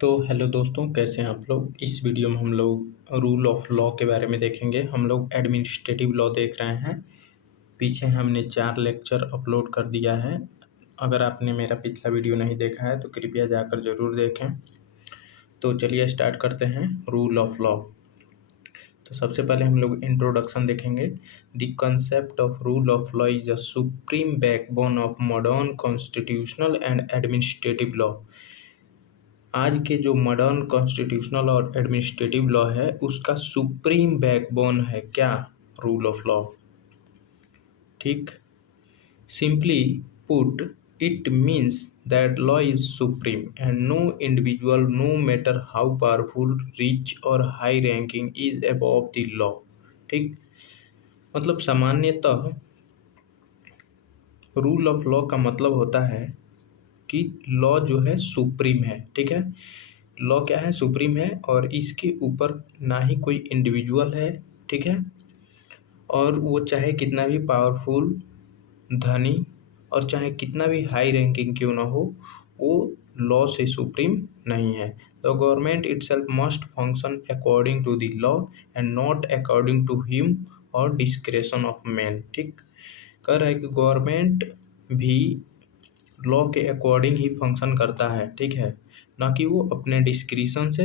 तो हेलो दोस्तों, कैसे हैं आप लोग। इस वीडियो में हम लोग रूल ऑफ लॉ के बारे में देखेंगे। हम लोग एडमिनिस्ट्रेटिव लॉ देख रहे हैं। पीछे हमने 4 लेक्चर अपलोड कर दिया है। अगर आपने मेरा पिछला वीडियो नहीं देखा है तो कृपया जाकर ज़रूर देखें। तो चलिए स्टार्ट करते हैं रूल ऑफ लॉ। तो सबसे पहले हम लोग इंट्रोडक्शन देखेंगे। The concept of rule of law is a supreme backbone of modern constitutional and administrative law. आज के जो मॉडर्न कॉन्स्टिट्यूशनल और एडमिनिस्ट्रेटिव लॉ है उसका सुप्रीम बैकबोन है क्या, रूल ऑफ लॉ। ठीक, simply put it means that law is supreme and no individual, no matter how powerful, rich और high ranking, is above the law. ठीक, मतलब सामान्यतः रूल ऑफ लॉ का मतलब होता है कि लॉ जो है सुप्रीम है। ठीक है, लॉ क्या है, सुप्रीम है और इसके ऊपर ना ही कोई इंडिविजुअल है। ठीक है, और वो चाहे कितना भी पावरफुल, धनी और चाहे कितना भी हाई रैंकिंग क्यों ना हो, वो लॉ से सुप्रीम नहीं है। The government itself must function according to the law and not according to him और डिस्क्रेशन ऑफ मैन। ठीक, कह रहा है कि गवर्नमेंट भी लॉ के अकॉर्डिंग ही फंक्शन करता है। ठीक है, ना कि वो अपने डिस्क्रिशन से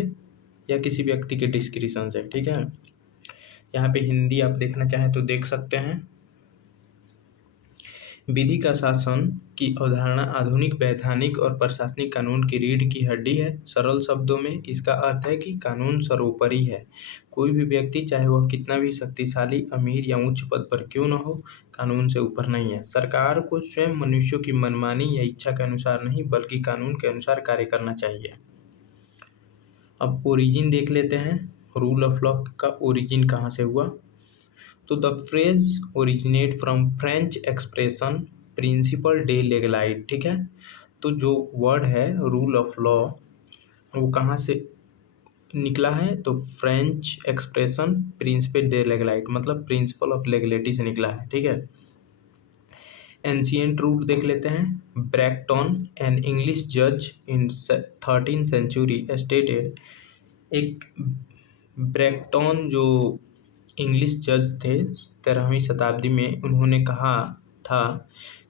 या किसी व्यक्ति के डिस्क्रिशन से। ठीक है, यहाँ पे हिंदी आप देखना चाहें तो देख सकते हैं। विधि का शासन की अवधारणा आधुनिक वैधानिक और प्रशासनिक कानून की रीढ़ की हड्डी है। सरल शब्दों में इसका अर्थ है कि कानून सर्वोपरि है। कोई भी व्यक्ति चाहे वह कितना भी शक्तिशाली, अमीर या उच्च पद पर क्यों न हो, कानून से ऊपर नहीं है। सरकार को स्वयं मनुष्यों की मनमानी या इच्छा के अनुसार नहीं बल्कि कानून के अनुसार कार्य करना चाहिए। अब ओरिजिन देख लेते हैं, रूल ऑफ लॉ का ओरिजिन कहाँ से हुआ। तो the phrase originate from French expression principle de legalite. ठीक है, तो जो वर्ड है रूल ऑफ लॉ वो कहाँ से निकला है, तो फ्रेंच एक्सप्रेशन प्रिंसिपल डे लेगलाइट मतलब प्रिंसिपल ऑफ लेगलिटी से निकला है। ठीक है, एंशियंट रूट देख लेते हैं। ब्रैक्टन, एन इंग्लिश जज इन 13th सेंचुरी स्टेटेड। एक ब्रैक्टन जो इंग्लिश जज थे 13वीं शताब्दी में, उन्होंने कहा था,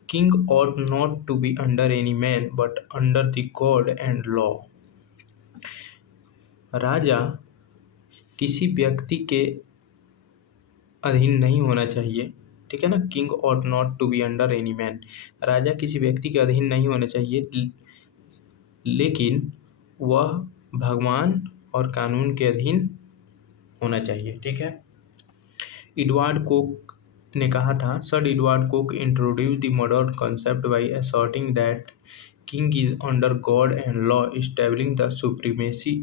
king ought not to be under any man but under the God and law। राजा किसी व्यक्ति के अधीन नहीं होना चाहिए। ठीक है ना, king ought not to be under any man, राजा किसी व्यक्ति के अधीन नहीं होना चाहिए, लेकिन वह भगवान और कानून के अधीन होना चाहिए। ठीक है, एडवर्ड कोक ने कहा था, sir Edward Coke introduce the modern concept bye asserting that king is under God and law, establishing the supremacy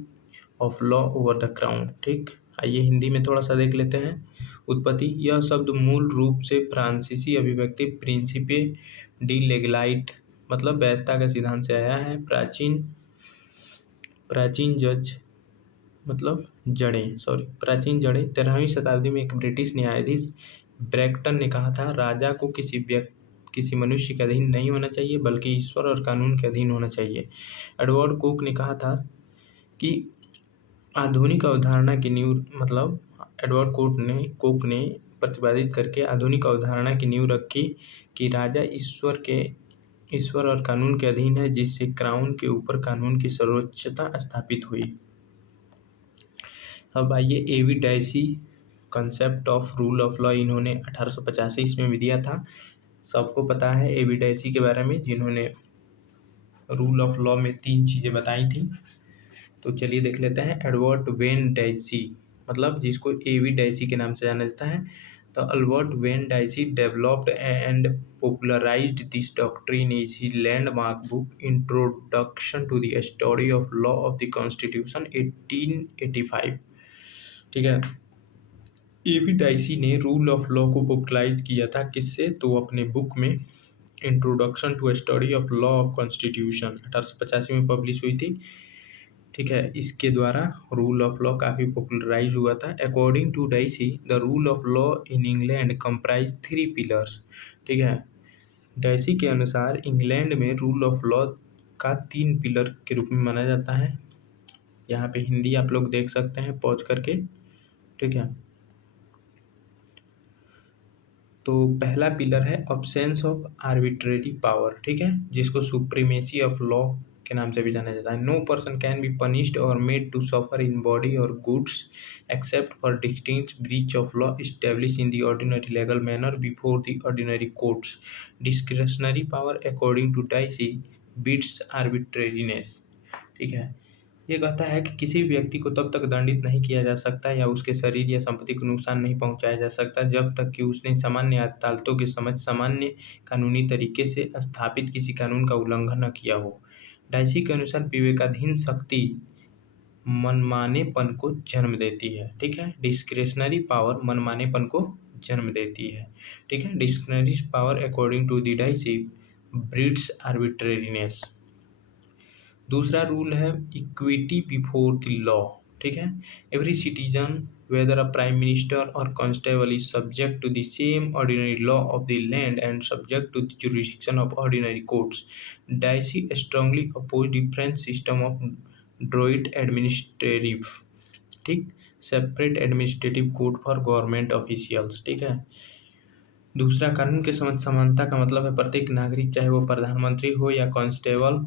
of law over the crown. ठीक, आइए हिंदी में थोड़ा सा देख लेते हैं। उत्पत्ति, यह शब्द मूल रूप से फ्रांसीसी अभिव्यक्ति प्रिंसिपे डी लेगलाइट मतलब वैधता के सिद्धांत से आया है। प्राचीन जज मतलब प्राचीन जड़ें 13वीं शताब्दी में एक ब्रिटिश न्यायाधीश ब्रैक्टन ने कहा था, राजा को किसी मनुष्य के अधीन नहीं होना चाहिए बल्कि ईश्वर और कानून के अधीन होना चाहिए। एडवर्ड कोक ने कहा था कि आधुनिक अवधारणा की नींव मतलब एडवर्ड कोक ने प्रतिपादित करके आधुनिक अवधारणा की नींव रखी कि राजा ईश्वर और कानून के अधीन है, जिससे क्राउन के ऊपर कानून की सर्वोच्चता स्थापित हुई। अब आइए A V Dicey concept of rule of law इन्होंने 1885 ईस्वी में दिया था। सबको पता है एवी डाइसी के बारे में, जिन्होंने रूल ऑफ लॉ में 3 चीज़ें बताई थी। तो चलिए देख लेते हैं। एडवर्ड वेन डाइसी मतलब जिसको एवी डाइसी के नाम से जाना जाता है। तो Albert when dicey developed and popularized this doctrine is his landmark book Introduction to the Study of Law of the Constitution 1885। ठीक है, एवी डाइसी ने रूल ऑफ लॉ को पॉपुलराइज किया था किससे, तो अपने बुक में introduction to study of law of constitution 1885 में पब्लिश हुई थी। ठीक है, इसके द्वारा रूल ऑफ लॉ काफ़ी पॉपुलराइज हुआ था। According to Dicey the rule of law in England comprise 3 pillars. ठीक है, डाइसी के अनुसार इंग्लैंड में रूल ऑफ लॉ का 3 पिलर के रूप में माना जाता है। यहाँ पे हिंदी आप लोग देख सकते हैं पॉज करके, ठीक है। तो पहला पिलर है अब्सेंस ऑफ आर्बिट्रेरी पावर, ठीक है, जिसको सुप्रीमेसी ऑफ लॉ के नाम से भी जाना जाता है। No person can be punished or made to suffer in body or goods except for distinct breach of law establish in the ordinary legal manner before the ordinary courts. Discretionary power according to Dicey beats arbitrariness, ठीक है। ये कहता है कि किसी व्यक्ति को तब तक दंडित नहीं किया जा सकता या उसके शरीर या संपत्ति को नुकसान नहीं पहुंचाया जा सकता जब तक कि उसने सामान्य अदालतों के समझ सामान्य कानूनी तरीके से स्थापित किसी कानून का उल्लंघन न किया हो। डाइसी के अनुसार विवेकाधीन शक्ति मनमानेपन को जन्म देती है, ठीक है। डिस्क्रिशनरी पावर मनमानेपन को जन्म देती है, ठीक है। Discretionary power according to the Dicey breeds arbitrariness. दूसरा रूल है इक्विटी बिफोर द लॉ, ठीक है। Every citizen whether a prime minister or constable is subject to the same ordinary law of the land and subject to the jurisdiction of ordinary courts. Dicey strongly oppose the French system of droit administrative, ठीक, separate administrative court for government officials, ठीक है। दूसरा, कानून के समझ समानता का मतलब है प्रत्येक नागरिक, चाहे वो प्रधानमंत्री हो या कांस्टेबल,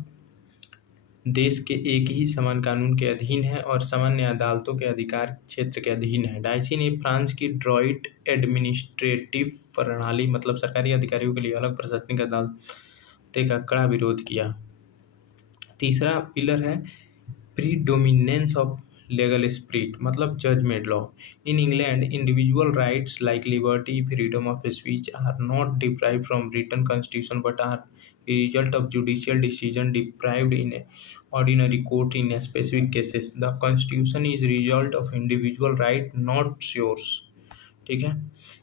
देश के एक ही समान कानून के अधीन है और सामान्य अदालतों के अधिकार क्षेत्र के अधीन है। डाइसी ने फ्रांस की ड्रॉइट एडमिनिस्ट्रेटिव प्रणाली मतलब सरकारी अधिकारियों के लिए अलग प्रशासनिक अदालतें का कड़ा विरोध किया। तीसरा पिलर है प्रीडोमिनेंस ऑफ लीगल स्पिरिट मतलब judgement law. In England individual rights like liberty freedom of speech are not deprived from written constitution but are a result of judicial decision deprived in a ordinary court in a specific cases. The constitution is result of individual right, not yours, ठीक है।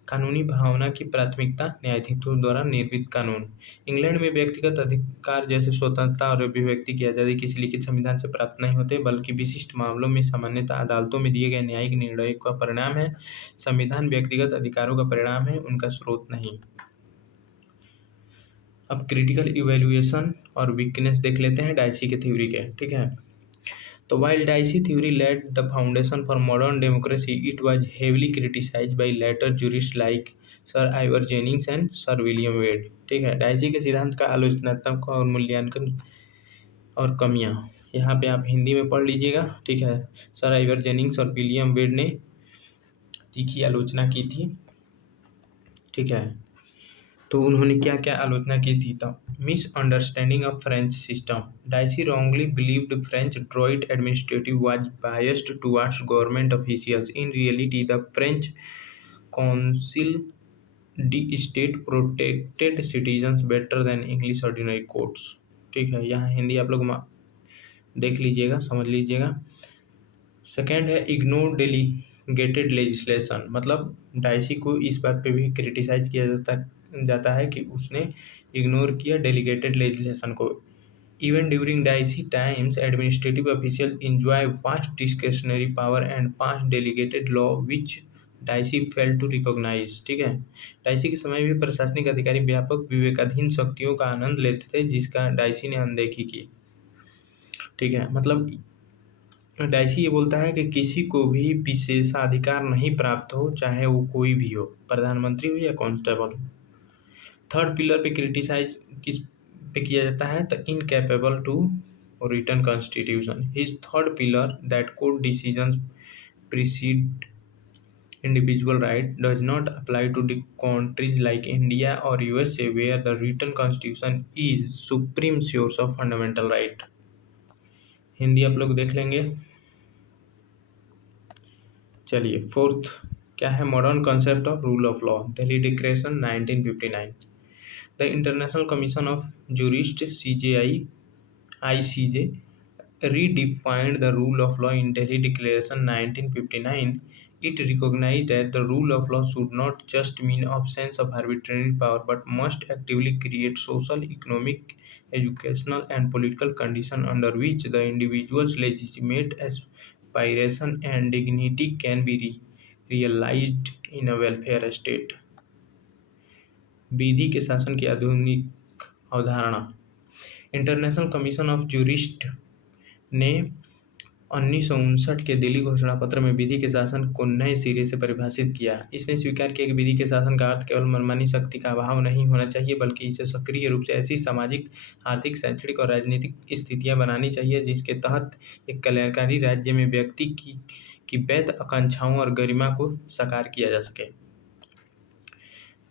कानूनी भावना की प्राथमिकता न्यायाधीशों द्वारा निर्मित कानून। England में व्यक्तिगत अधिकार जैसे स्वतंत्रता और अभिव्यक्ति की आज़ादी किसी लिखित संविधान से प्राप्त नहीं होते बल्कि विशिष्ट मामलों में सामान्यतः अदालतों में दिए गए न्यायिक निर्णय का परिणाम है। संविधान व्यक्तिगत अधिकारों का परिणाम है, उनका स्रोत नहीं। अब क्रिटिकल इवैल्यूएशन और वीकनेस देख लेते हैं डाइसी के थ्योरी के, ठीक है। तो while Dicey theory led the foundation for modern democracy it was heavily criticised by later jurist like sir Ivor Jennings and sir William Wade, ठीक है। डाइसी के सिद्धांत का आलोचनात्मक और मूल्यांकन और कमियां यहाँ पे आप हिंदी में पढ़ लीजिएगा, ठीक है। सर आइवर जेनिंग्स और विलियम वेड ने तीखी आलोचना की थी, ठीक है। तो उन्होंने क्या क्या आलोचना की थी? तो misunderstanding of French system. Dicey wrongly believed French Druitt administrative was biased towards government officials. In reality the French council D state protected citizens better than English ordinary courts, ठीक है। यहाँ हिंदी आप लोग देख लीजिएगा, समझ लीजिएगा। सेकेंड है इग्नोर डेलीगेटेड लेजिस्लेशन मतलब डाइसी को इस बात पे भी क्रिटिसाइज किया जाता है कि उसने इग्नोर किया डेलीगेटेड लेजिस्लेशन को। Even during Dicey times administrative official enjoy vast discretionary power and pass delegated law which Dicey fail to recognise, ठीक है। डाइसी के समय भी प्रशासनिक अधिकारी व्यापक विवेकाधीन शक्तियों का आनंद लेते थे जिसका डाइसी ने अनदेखी की, ठीक है। मतलब डाइसी ये बोलता है कि किसी को भी विशेषाधिकार नहीं प्राप्त हो, चाहे वो कोई भी हो, प्रधानमंत्री हो या कांस्टेबल हो। थर्ड पिलर पे क्रिटिसाइज किस पे किया जाता है? तो incapable to written constitution. His third pillar that court decisions precede individual right does not apply to the countries like India or USA where the written constitution is supreme source of fundamental right। Hindi आप लोग देख लेंगे। चलिए fourth क्या है? Modern concept of rule of law. Delhi declaration 1959। The international commission of jurist ICJ redefined the rule of law in Delhi Declaration 1959. It recognized that the rule of law should not just mean absence of arbitrary power but must actively create social, economic, educational and political conditions under which the individual's legitimate aspiration and dignity can be realized in a welfare state। विधि के शासन की आधुनिक अवधारणा। International commission of jurist ने 1959 के दिल्ली घोषणा पत्र में विधि के शासन को नए सिरे से परिभाषित किया। इसने स्वीकार किया कि विधि के शासन का अर्थ केवल मनमानी शक्ति का अभाव नहीं होना चाहिए, बल्कि इसे सक्रिय रूप से ऐसी सामाजिक, आर्थिक, शैक्षणिक और राजनीतिक स्थितियां बनानी चाहिए जिसके तहत एक कल्याणकारी राज्य में व्यक्ति की वैध आकांक्षाओं और गरिमा को साकार किया जा सके।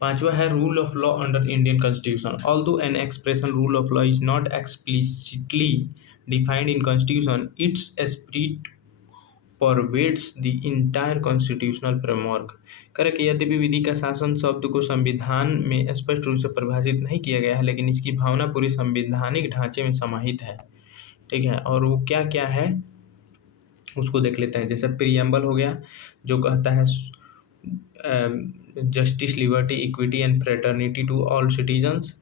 पांचवा है rule of law under Indian constitution. Although an expression rule of law is not explicitly defined in constitution, its spirit pervades the entire constitutional framework। करे कि यद्यपि विधि का शासन शब्द को संविधान में स्पष्ट रूप से परिभाषित नहीं किया गया है, लेकिन इसकी भावना पूरे संवैधानिक ढांचे में समाहित है। ठीक है, और वो क्या क्या है उसको देख लेते हैं। जैसे प्रियम्बल हो गया, जो कहता है justice, liberty, equity and fraternity to all citizens.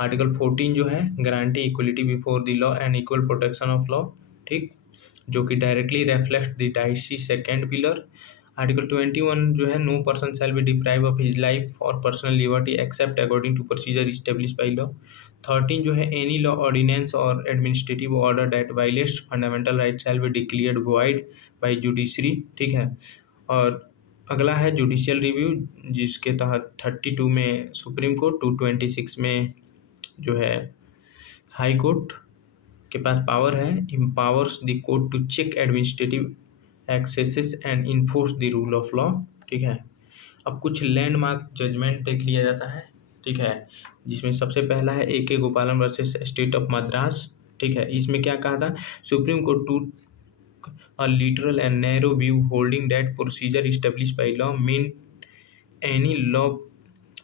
Article 14 जो है guarantee equality before the law and equal protection of law, ठीक, जो कि directly reflect the Dicey second pillar. Article 21 जो है no person shall be deprive of his life or personal liberty except according to procedure establish by law. 13 जो है any law, ordinance or administrative order that violates fundamental right shall be declared void by judiciary. ठीक है, और अगला है judicial review, जिसके तहत 32 में सुप्रीम कोर्ट, 226 में जो है हाई कोर्ट के पास पावर है, empowers the court to check administrative excesses and enforce the rule of law. ठीक है, अब कुछ लैंडमार्क जजमेंट देख लिया जाता है। ठीक है, जिसमें सबसे पहला है AK गोपालन वर्सेस स्टेट ऑफ मद्रास। ठीक है, इसमें क्या कहा था, supreme court to a literal and narrow view holding that procedure establish by law mean any law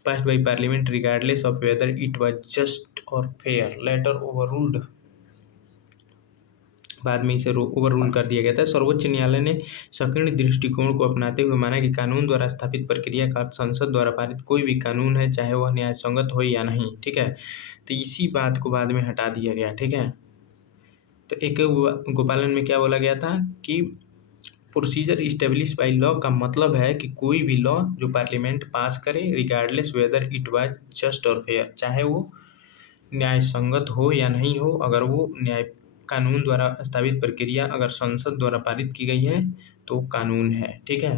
passed by parliament regardless of whether it was just or fair, later overruled। बाद में इसे overrule कर दिया गया था। सर्वोच्च न्यायालय ने संकीर्ण दृष्टिकोण को अपनाते हुए माना कि कानून द्वारा स्थापित प्रक्रिया का अर्थ संसद द्वारा पारित कोई भी कानून है, चाहे वह न्याय संगत हो या नहीं। ठीक है, तो इसी बात को बाद में हटा दिया गया। ठीक है, तो एक गोपालन में क्या बोला गया था कि प्रोसीजर इस्टेब्लिश बाई लॉ का मतलब है कि कोई भी लॉ जो पार्लियामेंट पास करे, regardless whether it was just और फेयर, चाहे वो न्याय संगत हो या नहीं हो, अगर वो न्याय कानून द्वारा स्थापित प्रक्रिया अगर संसद द्वारा पारित की गई है तो कानून है। ठीक है,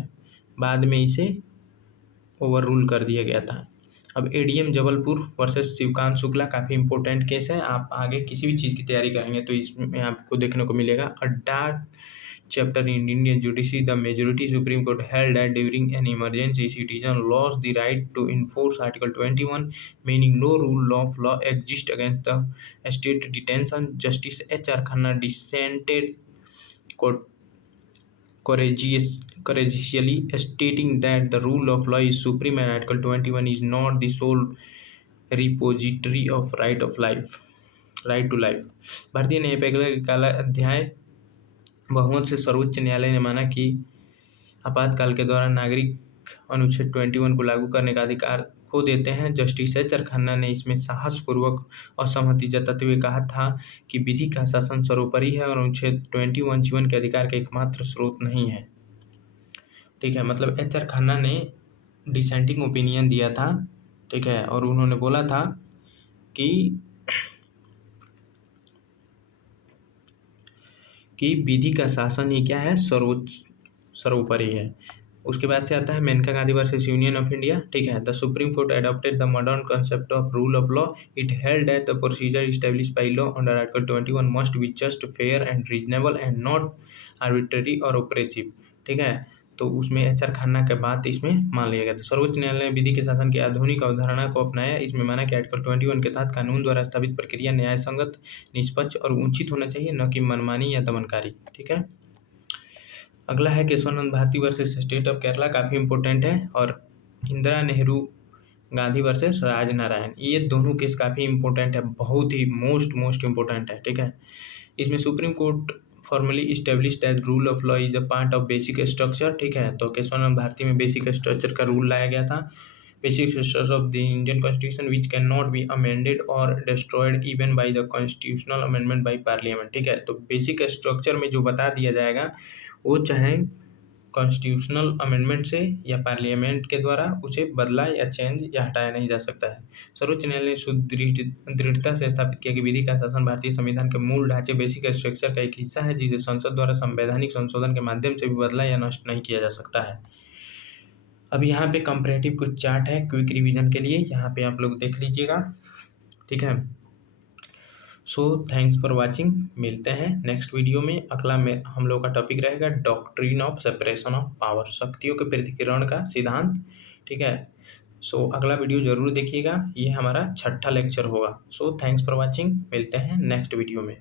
बाद में इसे ओवररूल कर दिया गया था। अब ADM जबलपुर वर्सेस शिवकांत शुक्ला काफ़ी इंपॉर्टेंट केस है। आप आगे किसी भी चीज़ की तैयारी करेंगे तो इसमें आपको देखने को मिलेगा। अ dark chapter in Indian judiciary, the majority Supreme Court held that during an emergency, citizen lost the right to enforce Article 21, meaning no rule of law exists against the state detention. Justice H.R. Khanna dissented courageously, stating that the rule of law is supreme and Article 21 is not the sole repository of right to life। भारतीय न्यायपालिका का काला अध्याय बहुमत से सर्वोच्च न्यायालय ने माना कि आपातकाल के दौरान नागरिक अनुच्छेद 21 को लागू करने का अधिकार खो देते हैं। Justice H.R. खन्ना ने इसमें साहसपूर्वक असहमति जताते हुए कहा था कि विधि का शासन सर्वोपरि है और अनुच्छेद 21 जीवन के अधिकार का एकमात्र स्रोत नहीं है। ठीक है, मतलब H.R. खन्ना ने डिसेंटिंग ओपिनियन दिया था। ठीक है, और उन्होंने बोला था कि विधि का शासन ही क्या है, सर्वोपरि है। उसके बाद से आता है Maneka Gandhi versus Union of India. ठीक है, the supreme court adopted the modern concept of rule of law. It held that the procedure establish by law under article 21 must be just, fair and reasonable and not arbitrary और oppressive. ठीक है, तो उसमें H.R. Khanna के बात इसमें मान लिया गया था। सर्वोच्च न्यायालय ने विधि के शासन की आधुनिक अवधारणा को अपनाया। इसमें माना कि आर्टिकल 21 के तहत कानून द्वारा स्थापित प्रक्रिया न्याय संगत, निष्पक्ष और उचित होना चाहिए, न कि मनमानी या दमनकारी। ठीक है, अगला है Keshavananda Bharati versus state of Kerala, काफ़ी इंपॉर्टेंट है। और इंदिरा नेहरू गांधी वर्सेस राजनारायण, ये दोनों केस काफ़ी इंपॉर्टेंट है, बहुत ही मोस्ट इंपॉर्टेंट है। ठीक है, इसमें supreme court formally established as rule of law is a part of basic structure. ठीक है, तो केशवानंद भारती में बेसिक स्ट्रक्चर का रूल लाया गया था। Basic structure of the Indian constitution which can not be amended or destroyed even by the constitutional amendment by parliament. ठीक है, तो बेसिक स्ट्रक्चर में जो बता दिया जाएगा वो चाहे कॉन्स्टिट्यूशनल अमेंडमेंट से या पार्लियामेंट के द्वारा उसे बदला या चेंज या हटाया नहीं जा सकता है। सर्वोच्च न्यायालय ने दृढ़ता से स्थापित किया कि विधि का शासन भारतीय संविधान के मूल ढांचे बेसिक स्ट्रक्चर का एक हिस्सा है, जिसे संसद द्वारा संवैधानिक संशोधन के माध्यम से भी बदला या नष्ट नहीं किया जा सकता है। अब यहाँ पे कंपैरेटिव कुछ चार्ट है क्विक रिवीजन के लिए, यहाँ पे आप लोग देख लीजिएगा, ठीक है। सो थैंक्स फॉर वाचिंग, मिलते हैं नेक्स्ट वीडियो में। अगला में हम लोग का टॉपिक रहेगा doctrine of separation of power, शक्तियों के पृथक्करण का सिद्धांत, ठीक है। सो अगला वीडियो जरूर देखिएगा, ये हमारा 6ठा लेक्चर होगा। सो थैंक्स फॉर वाचिंग, मिलते हैं नेक्स्ट वीडियो में।